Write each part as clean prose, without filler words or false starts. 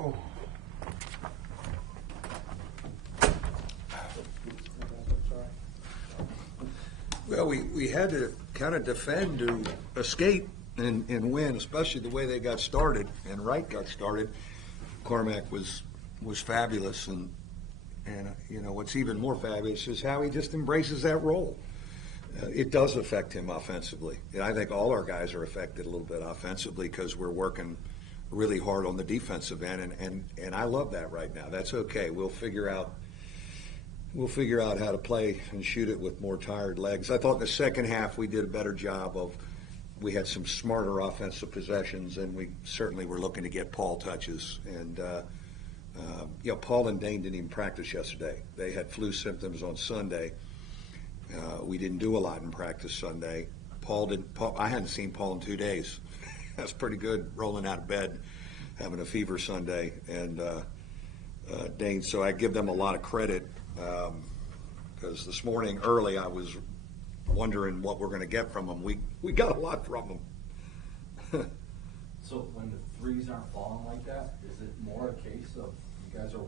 go. Well, we had to kind of defend to escape and win, especially the way they got started and Wright got started. Cormac was fabulous, and what's even more fabulous is how he just embraces that role. It does affect him offensively. And I think all our guys are affected a little bit offensively because we're working really hard on the defensive end, and I love that right now. That's okay. We'll figure out how to play and shoot it with more tired legs. I thought in the second half we did a better job of. We had some smarter offensive possessions, and we certainly were looking to get Paul touches. And Paul and Dane didn't even practice yesterday. They had flu symptoms on Sunday. We didn't do a lot in practice Sunday. I hadn't seen Paul in 2 days. That's pretty good, rolling out of bed, having a fever Sunday. And Dane, so I give them a lot of credit because this morning early I was wondering what we're going to get from them. We got a lot from them. So when the threes aren't falling like that, is it more a case of you guys are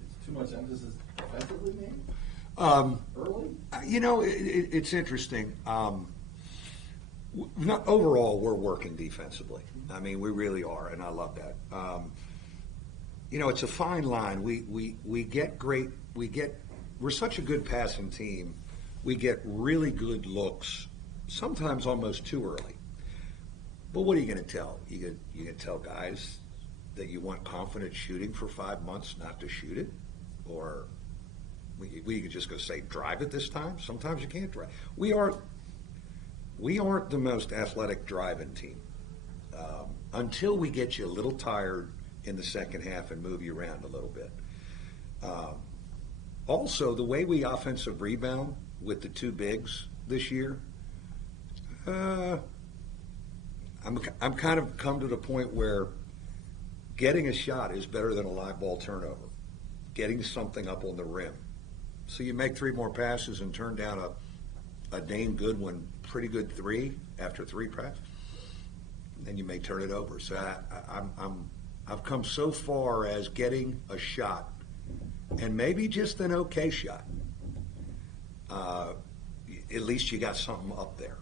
it's too much emphasis offensively maybe? Early? It's interesting. Overall, we're working defensively. I mean, we really are, and I love that. It's a fine line. We get great. We're such a good passing team. We get really good looks, sometimes almost too early. But what are you going to tell? You going to tell guys that you want confident shooting for 5 months not to shoot it? Or we could just go say, drive it this time? Sometimes you can't drive. We aren't the most athletic driving team until we get you a little tired in the second half and move you around a little bit. Also, the way we offensive rebound with the two bigs this year, I'm kind of come to the point where getting a shot is better than a live ball turnover. Getting something up on the rim. So you make 3 more passes and turn down a Dane Goodwin pretty good 3 after 3 passes, then you may turn it over. So I've come so far as getting a shot, and maybe just an okay shot. At least you got something up there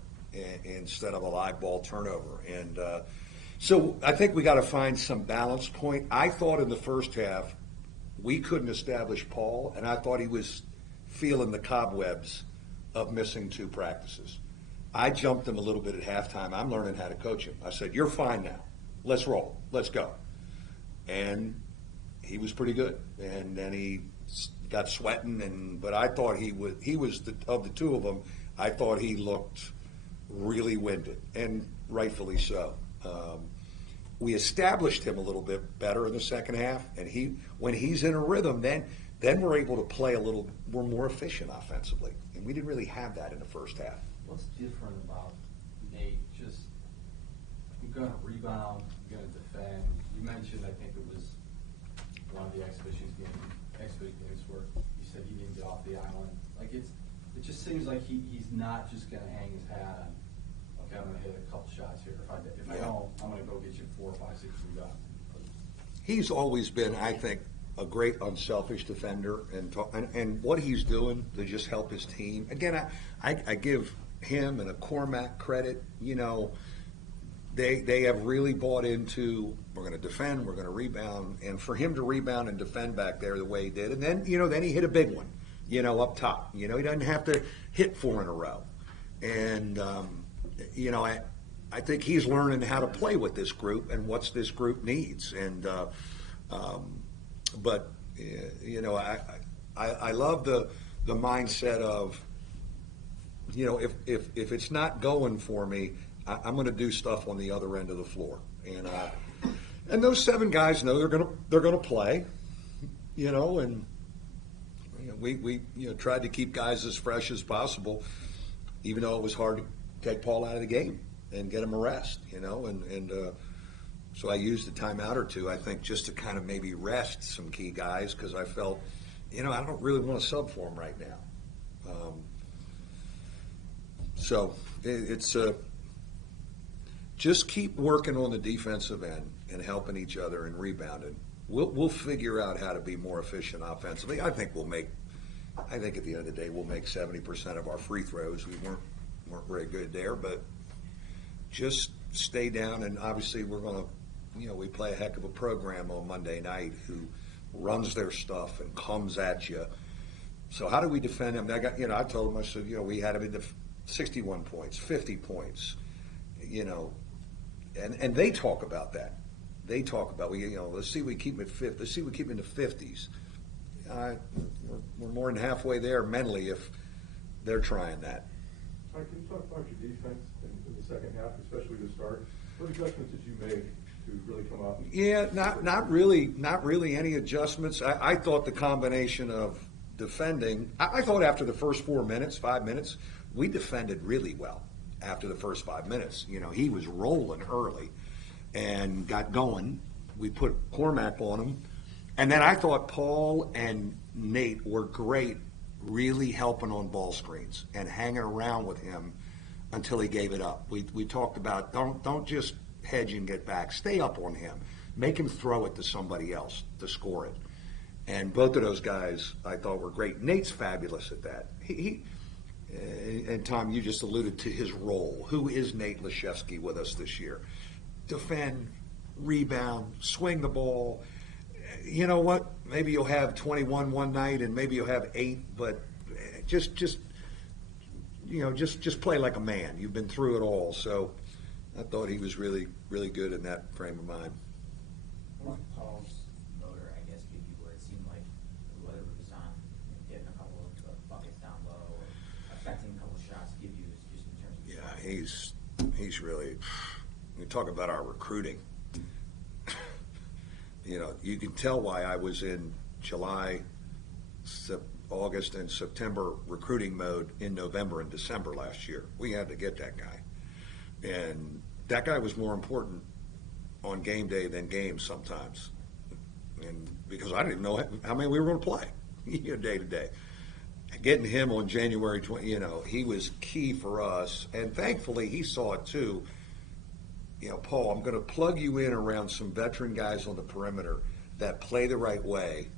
instead of a live ball turnover. And so I think we got to find some balance point. I thought in the first half we couldn't establish Paul, and I thought he was feeling the cobwebs of missing 2 practices. I jumped him a little bit at halftime. I'm learning how to coach him. I said, "You're fine now. Let's roll. Let's go." And he was pretty good. And then he got sweating, but I thought he was of the 2 of them, I thought he looked really winded, and rightfully so. We established him a little bit better in the second half, and when he's in a rhythm, then we're able to play we're more efficient offensively, and we didn't really have that in the first half. What's different about Nate? Just you're going to rebound, you're going to defend. You mentioned, I think it was one of the exhibition games where you said he didn't get off the island. Like it just seems like he's not just going to hang his hat on. Okay, I'm going to hit a couple shots here. If I don't, I'm going to go get you 4, 5, 6 rebounds. He's always been, I think, a great unselfish defender, and what he's doing to just help his team. Again, I give him and a Cormac credit. They have really bought into, we're going to defend, we're going to rebound, and for him to rebound and defend back there the way he did, and then then he hit a big one, up top. He doesn't have to hit 4 in a row, and I think he's learning how to play with this group and what this group needs, and but I love the mindset of if it's not going for me, I'm going to do stuff on the other end of the floor, and those 7 guys know they're going to play, and we tried to keep guys as fresh as possible, even though it was hard to take Paul out of the game and get him a rest, and so I used a timeout or 2, I think, just to kind of maybe rest some key guys because I felt, I don't really want to sub for him right now. So it's just keep working on the defensive end, and helping each other and rebounding. We'll figure out how to be more efficient offensively. I think at the end of the day, we'll make 70% of our free throws. We weren't very good there, but just stay down. And obviously, we're going to, we play a heck of a program on Monday night who runs their stuff and comes at you. So how do we defend them? I told them, I said, we had them in 61 points, 50 points, and they talk about that. They talk about, let's see we keep them at 50. Let's see we keep them in the 50s. We're more than halfway there mentally if they're trying that. All right, can you talk about your defense in the second half, especially to start? What adjustments did you make to really come out? Yeah, not really any adjustments. I thought the combination of defending, I thought after the first 5 minutes, we defended really well after the first 5 minutes. He was rolling early and got going. We put Cormac on him. And then I thought Paul and Nate were great, really helping on ball screens and hanging around with him until he gave it up. We talked about don't just hedge and get back. Stay up on him. Make him throw it to somebody else to score it. And both of those guys I thought were great. Nate's fabulous at that. And Tom, you just alluded to his role. Who is Nate Lashevsky with us this year? Defend, rebound, swing the ball. You know what? Maybe you'll have 21 one night, and maybe you'll have 8. But just play like a man. You've been through it all, so I thought he was really, really good in that frame of mind. What Paul's motor, I guess, give you where it seemed like whether it was on getting a couple of buckets down low or affecting a couple of shots, give you just in terms of. Yeah, he's really. We talk about our recruiting. You can tell why I was in July, August, and September recruiting mode in November and December last year. We had to get that guy. And that guy was more important on game day than games sometimes. And because I didn't know how many we were going to play day to day. Getting him on January 20, he was key for us. And thankfully, he saw it too. Paul, I'm going to plug you in around some veteran guys on the perimeter that play the right way,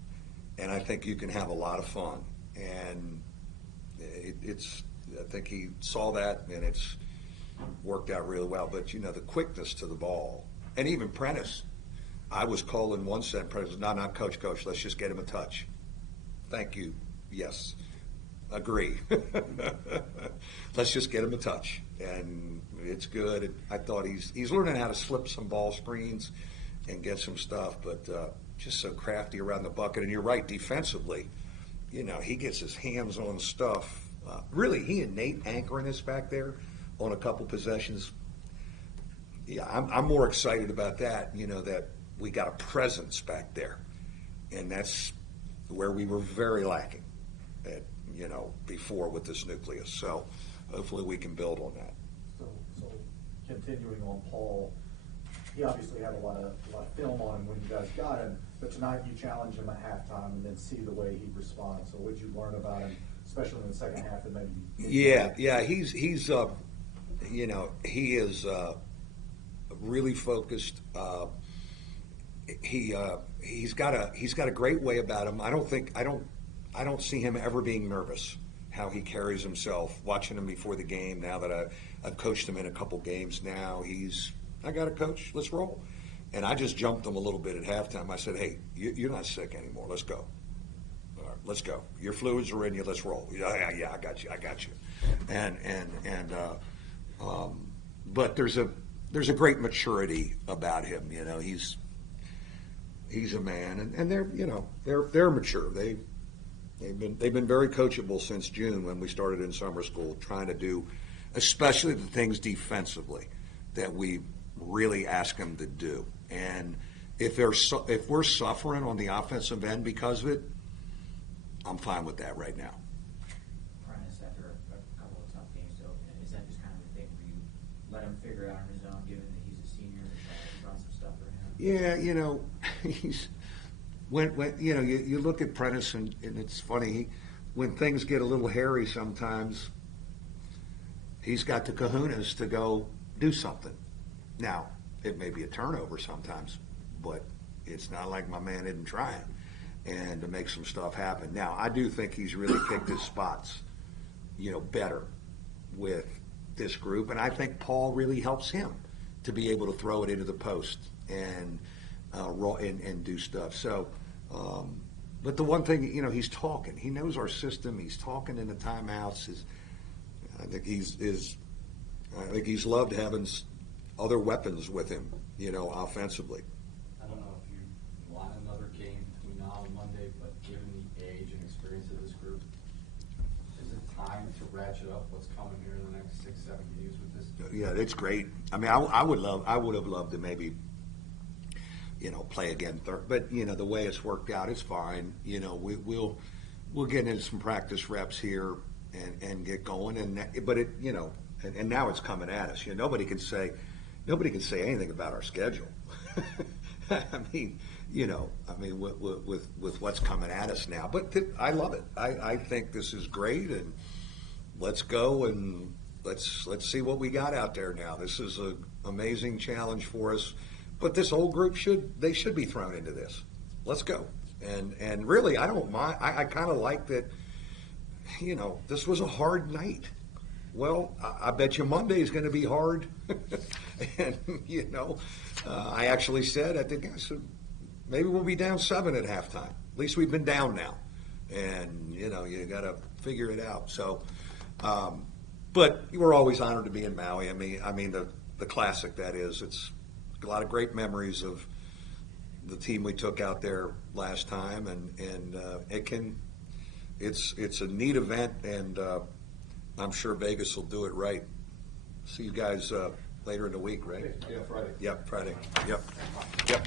and I think you can have a lot of fun. And I think he saw that, and it's worked out really well. But, the quickness to the ball, and even Prentice, I was calling one set, Prentice, no, not coach, let's just get him a touch. Thank you. Yes. Agree. Let's just get him a touch, and it's good. I thought he's learning how to slip some ball screens and get some stuff, but just so crafty around the bucket. And you're right, defensively, he gets his hands on stuff. Really, he and Nate anchoring us back there on a couple possessions. Yeah, I'm more excited about that. That we got a presence back there, and that's where we were very lacking before with this nucleus. So hopefully we can build on that. So continuing on Paul, he obviously had a lot of film on him when you guys got him, but tonight you challenge him at halftime and then see the way he responds. So what did you learn about him, especially in the second half, that maybe? Yeah, he's he is really focused. He's got a great way about him. I don't see him ever being nervous, how he carries himself, watching him before the game. Now that I've coached him in a couple games now, I got a coach, let's roll. And I just jumped him a little bit at halftime. I said, hey, you're not sick anymore, let's go. All right, let's go. Your fluids are in you, let's roll. Yeah, I got you. But there's a great maturity about him. He's a man, and they're mature. They've been very coachable since June when we started in summer school, trying to do, especially the things defensively that we really ask them to do. And if we're suffering on the offensive end because of it, I'm fine with that right now. Prentice, after a couple of tough games, though, is that just kind of the thing where you let him figure it out on his own, given that he's a senior, and run some stuff for him? Yeah, he's. When you look at Prentice, and it's funny, when things get a little hairy sometimes, he's got the kahunas to go do something. Now, it may be a turnover sometimes, but it's not like my man isn't trying and to make some stuff happen. Now, I do think he's really picked his spots, better with this group, and I think Paul really helps him to be able to throw it into the post and and do stuff. So, but the one thing, he's talking. He knows our system. He's talking in the timeouts. I think he's loved having other weapons with him, offensively. I don't know if you want another game between now and Monday, but given the age and experience of this group, is it time to ratchet up what's coming here in the next 6-7 games with this? Yeah, it's great. I mean, I would have loved to maybe, play again third, but the way it's worked out, it's fine. We'll get into some practice reps here and get going, but and now it's coming at us. Nobody can say anything about our schedule. I mean, with what's coming at us now. But I love it. I think this is great, and let's go and let's see what we got out there now. This is an amazing challenge for us. But this whole group should be thrown into this. Let's go. And really, I don't mind. I kind of like that. This was a hard night. Well, I bet you Monday is going to be hard. And, I actually said, I said, maybe we'll be down 7 at halftime. At least we've been down now. And, you got to figure it out. So, but we're always honored to be in Maui. I mean, the classic that is. It's a lot of great memories of the team we took out there last time. And it's a neat event, and I'm sure Vegas will do it right. See you guys later in the week, right? Yeah, Friday. Yep, Friday. Yep.